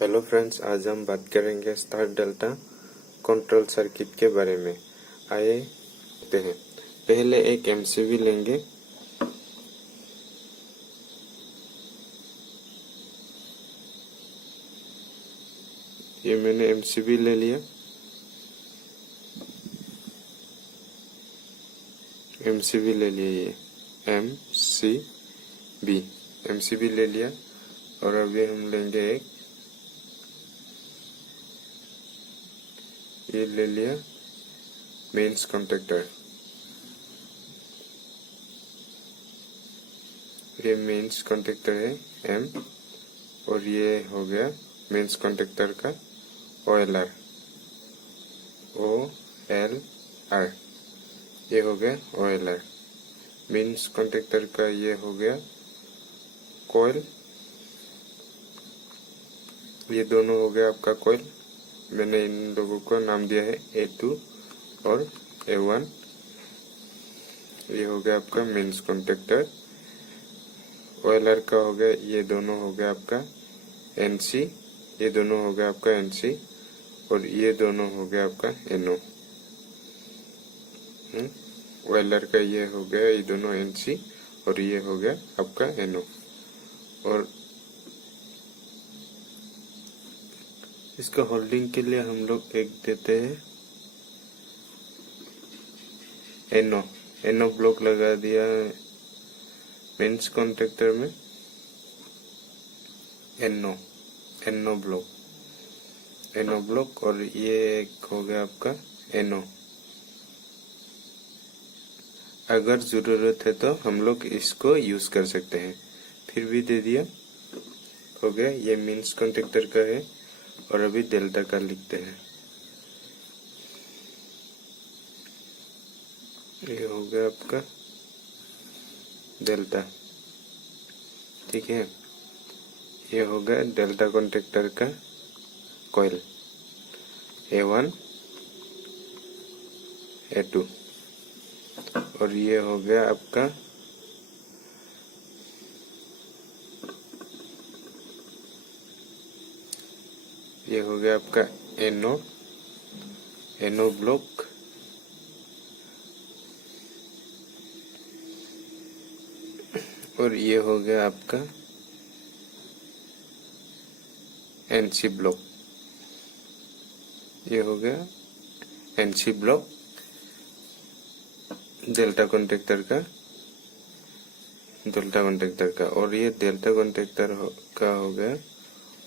Hello friends, आज हम बात करेंगे स्टार डेल्टा कंट्रोल सर्किट के बारे में। आइए देखते हैं। पहले एक एमसीबी लेंगे। ये मैंने एमसीबी ले लिया। ये एमसीबी ले लिया। और अभी हम लेंगे एक ये ले लिया मेंस कॉन्टेक्टर। ये मेंस कॉन्टेक्टर है एम, और ये हो गया मेंस कॉन्टेक्टर का OLR OLR। ये हो गया OLR। मेंस कॉन्टेक्टर का ये हो गया कॉइल। ये दोनों हो गया आपका कॉइल। मैंने इन लोगों को नाम दिया है A2 और A1। ये हो गया आपका मेंस कॉन्टेक्टर। OLR का हो गया, ये दोनों हो गया आपका NC। ये दोनों हो गया आपका NC, और ये दोनों हो गया आपका NO। OLR का ये हो गया, ये दोनों NC, और ये हो गया आपका NO। और इसका होल्डिंग के लिए हम लोग एक देते हैं NO ब्लॉक लगा दिया मेंस कॉन्टेक्टर में। NO ब्लॉक, और ये एक हो गया आपका NO। अगर जरूरत है तो हम लोग इसको यूज कर सकते हैं। फिर भी दे दिया, हो गया। ये मेंस कॉन्टेक्टर का है। और अभी डेल्टा का लिखते हैं। ये हो गया आपका डेल्टा, ठीक है। ये हो गया डेल्टा कॉन्टेक्टर का कॉइल A1 A2। और ये हो गया आपका NO ब्लॉक। और ये हो गया आपका NC ब्लॉक। ये हो गया NC ब्लॉक डेल्टा कॉन्टेक्टर का। और ये डेल्टा कॉन्टेक्टर का हो गया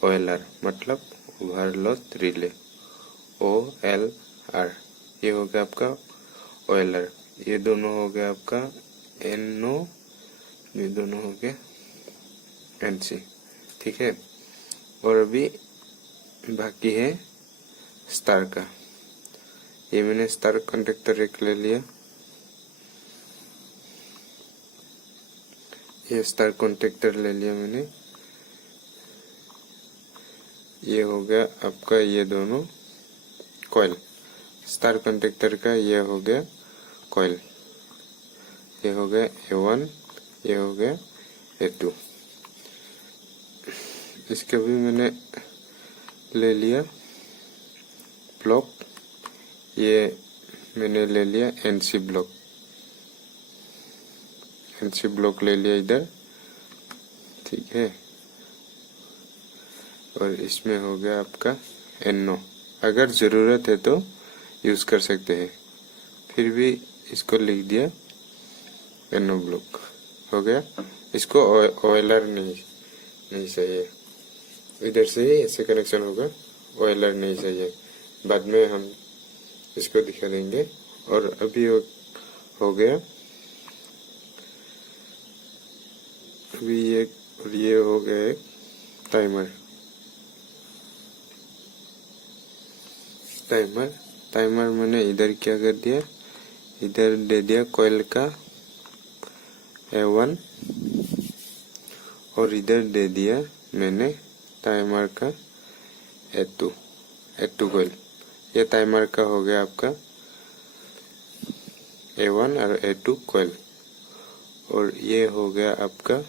OLR, मतलब ओवरलोड रिले OLR। ये हो गया आपका OLR। ये दोनों हो गया आपका NO, ये दोनों हो गया NC, ठीक है। और अभी बाकी है स्टार का। ये मैंने स्टार कॉन्टेक्टर एक ले लिया। ये स्टार कॉन्टेक्टर ले लिया मैंने। ये हो गया आपका ये दोनों कॉइल। स्टार कॉन्टेक्टर का ये हो गया कॉइल। ये हो गया A1, ये हो गया A2। इसका भी मैंने ले लिया ब्लॉक। ये मैंने ले लिया NC ब्लॉक ले लिया इधर, ठीक है। और इसमें हो गया आपका NO। अगर जरूरत है तो यूज कर सकते हैं। फिर भी इसको लिख दिया NO ब्लॉक, हो गया। इसको OLR नहीं चाहिए। इधर से ही ऐसे कनेक्शन होगा, OLR नहीं चाहिए। बाद में हम इसको दिखा देंगे। और अभी हो गया, अभी ये हो गया एक टाइमर मैंने इधर क्या कर दिया, इधर दे दिया कॉइल का A1, और इधर दे दिया मैंने टाइमर का A2 कॉइल। ये टाइमर का हो गया आपका A1 और A2 कॉइल। और ये हो गया आपका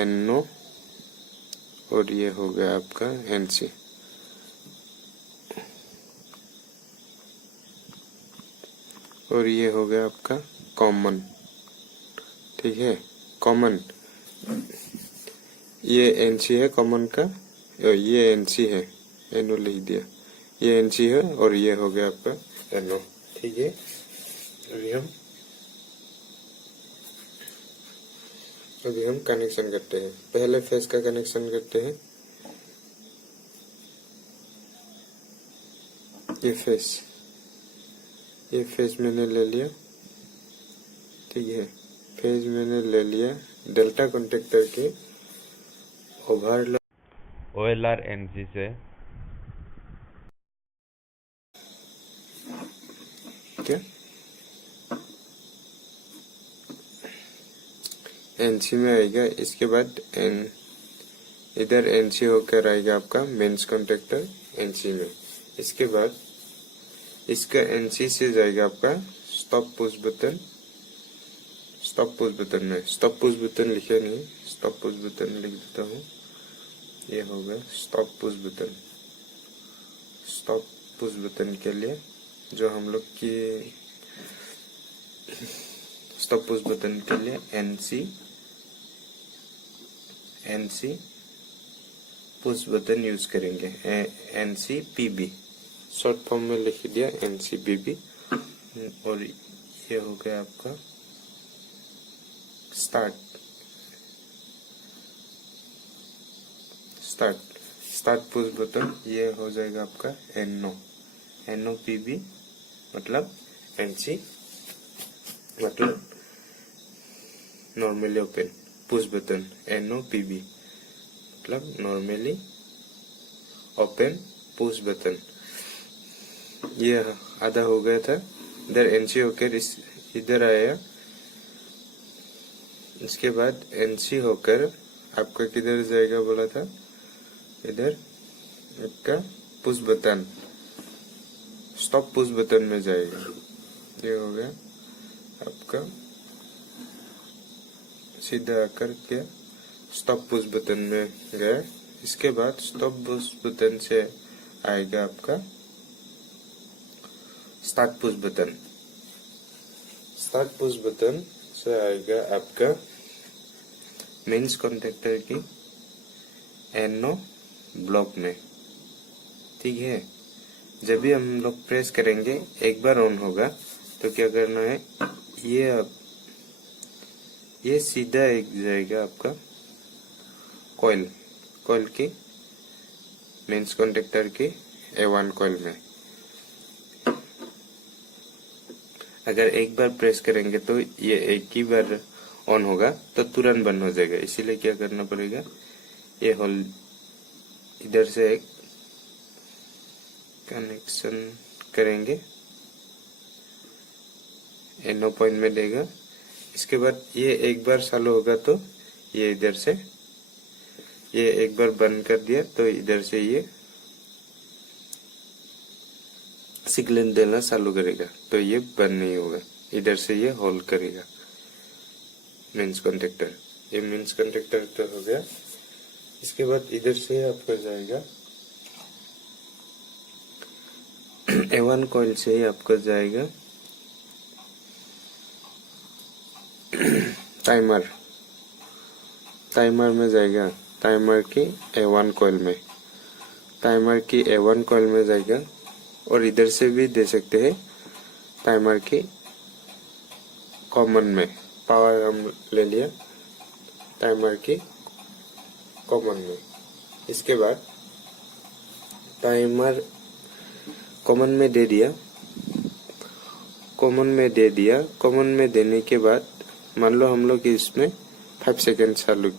NO और ये हो गया आपका एनसी। और ये हो गया आपका कॉमन, ठीक है, कॉमन। ये एनसी है कॉमन का, ये एनसी है, एनओ लिख दिया, ये एनसी है और ये हो गया आपका एनओ, ठीक है। अभी हम कनेक्शन करते हैं। पहले फेस का कनेक्शन करते हैं। ये फेस मैंने ले लिया, ठीक है, फेस मैंने ले लिया। डेल्टा कॉन्टेक्टर के ओवरलैप OLR NC से क्या एनसी में आएगा। इसके बाद इधर एनसी होकर आएगा आपका मेंस कॉन्टेक्टर एनसी में। इसके बाद इसका एनसी से जाएगा आपका stop push button. Stop push button में स्टॉप पुश बटन लिखे नहीं, स्टॉप पुश बटन लिख देता हूँ। ये होगा stop push button. Stop push button के लिए जो हम लोग की स्टॉप पुश बटन के लिए एनसी पुश बटन यूज करेंगे, एनसी पीबी, शॉर्ट फॉर्म में लिख दिया एनसी पीबी। और ये हो गया आपका स्टार्ट पुश बटन। ये हो जाएगा आपका एनओ पीबी मतलब एनसी मतलब normally open push button, NO PB मतलब नॉर्मली ओपन पुश बटन। ये आधा हो गया था। इधर एनसी होकर इधर आया। इसके बाद एनसी होकर आपका किधर जाएगा बोला था, इधर आपका push button stop push button में जाएगा। ये हो गया आपका सीधा आकर के स्टॉप पुश बटन में गया। इसके बाद स्टॉप पुश बटन से आएगा आपका start push button. Start push button से आएगा आपका मेंस कॉन्टेक्टर की एनओ ब्लॉक में, ठीक है। जब भी हम लोग प्रेस करेंगे एक बार ऑन होगा तो क्या करना है, ये सीधा एक जाएगा आपका कॉइल की मेंस कॉन्टेक्टर की A1 कॉइल में। अगर एक बार प्रेस करेंगे तो ये एक ही बार ऑन होगा तो तुरंत बंद हो जाएगा। इसीलिए क्या करना पड़ेगा, ये होल इधर से एक कनेक्शन करेंगे, एनओ पॉइंट में देगा। इसके बाद ये एक बार चालू होगा तो ये इधर से, ये एक बार बंद कर दिया तो इधर से ये सिग्नल देना चालू करेगा तो ये बंद नहीं होगा। इधर से ये होल्ड करेगा मेंस कॉन्टेक्टर। ये मेंस कॉन्टेक्टर तो हो गया। इसके बाद इधर से आपका जाएगा A1 कॉइल से ही आपका जाएगा टाइमर में जाएगा, टाइमर की A1 कॉइल में, टाइमर की A1 कॉइल में जाएगा। और इधर से भी दे सकते हैं टाइमर की कॉमन में। पावर हम ले लिया टाइमर की कॉमन में। इसके बाद टाइमर कॉमन में दे दिया, कॉमन में देने के बाद मान लो हम लोग इसमें 5 सेकेंड चालू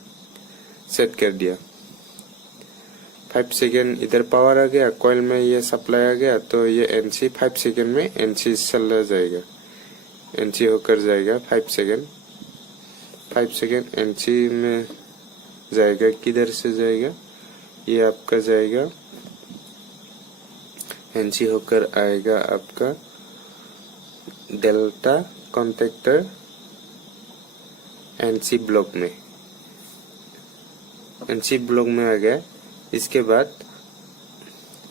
सेट कर दिया। 5 सेकेंड इधर पावर आ गया, कॉइल में ये सप्लाई आ गया तो ये एनसी 5 सेकेंड में एनसी चला जाएगा, एनसी होकर जाएगा 5 सेकेंड एनसी में जाएगा। किधर से जाएगा, ये आपका जाएगा एनसी होकर आएगा आपका डेल्टा कॉन्टेक्टर एनसी ब्लॉक में। एनसी ब्लॉक में आ गया इसके बाद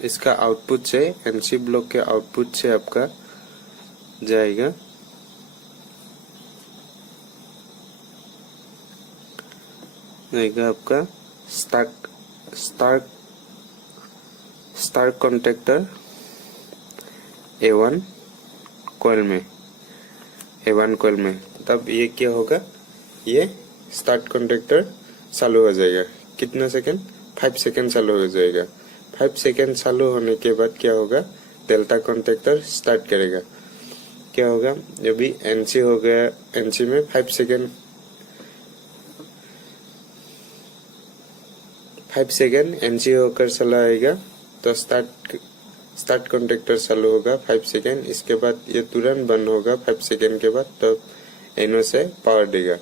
इसका आउटपुट से एनसी ब्लॉक के आउटपुट से आपका जाएगा आपका start start start contactor A1 coil में A1 कॉइल में। तब ये क्या होगा, ये स्टार्ट कॉन्टेक्टर चालू हो जाएगा। कितना सेकंड, 5 सेकंड चालू हो जाएगा। 5 सेकंड चालू होने के बाद क्या होगा, डेल्टा कॉन्टेक्टर स्टार्ट करेगा। क्या होगा, अभी एनसी हो गया, एनसी में 5 सेकंड एनसी होकर चला आएगा तो स्टार्ट कॉन्टेक्टर चालू होगा 5 सेकंड। इसके बाद ये तुरंत बंद होगा 5 सेकंड के बाद। तब एनो से पावर देगा।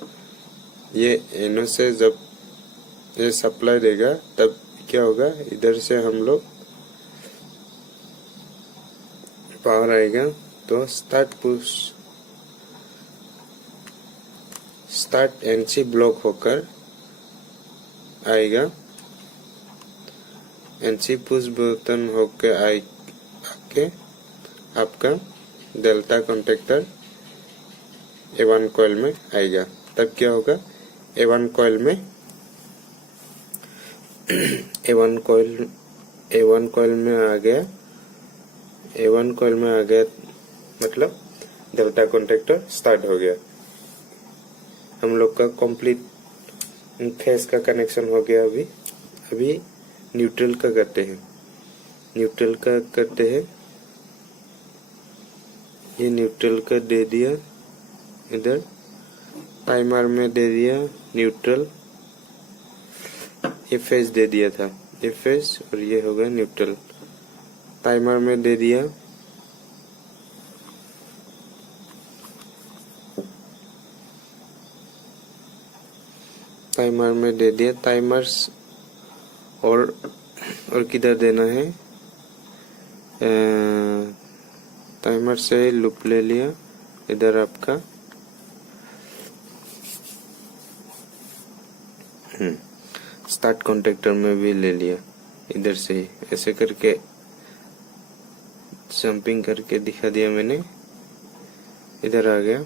ये एनो से जब ये सप्लाई देगा तब क्या होगा, इधर से हम लोग पावर आएगा तो स्टार्ट एनसी ब्लॉक होकर आएगा। एनसी पुश बटन होके आके आपका डेल्टा कॉन्टेक्टर A1 कॉइल में आएगा। तब क्या होगा, A1 कॉइल में A1 कॉइल में आ गया। A1 कॉइल में आ गया मतलब डेल्टा कॉन्टेक्टर स्टार्ट हो गया। हम लोग का कंप्लीट फेस का कनेक्शन हो गया। अभी न्यूट्रल का करते हैं। ये न्यूट्रल का दे दिया, इधर टाइमर में दे दिया न्यूट्रल। ये फेस दे दिया था, ये फेस और ये होगा न्यूट्रल। टाइमर में दे दिया, टाइमर्स और किधर देना है, टाइमर से लूप ले लिया। इधर आपका स्टार्ट कॉन्टेक्टर में भी ले लिया। इधर से ऐसे करके जंपिंग करके दिखा दिया मैंने। इधर आ गया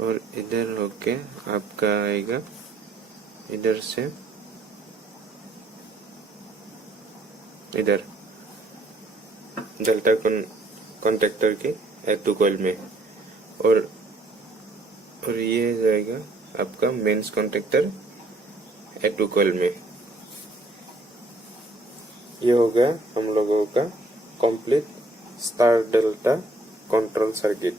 और इधर होके आपका आएगा इधर से इधर डेल्टा कॉन्टेक्टर के A2 कॉइल में और ये जाएगा आपका मेंस कॉन्टेक्टर A2 कॉइल में। ये हो गया हम लोगों का complete star delta control circuit.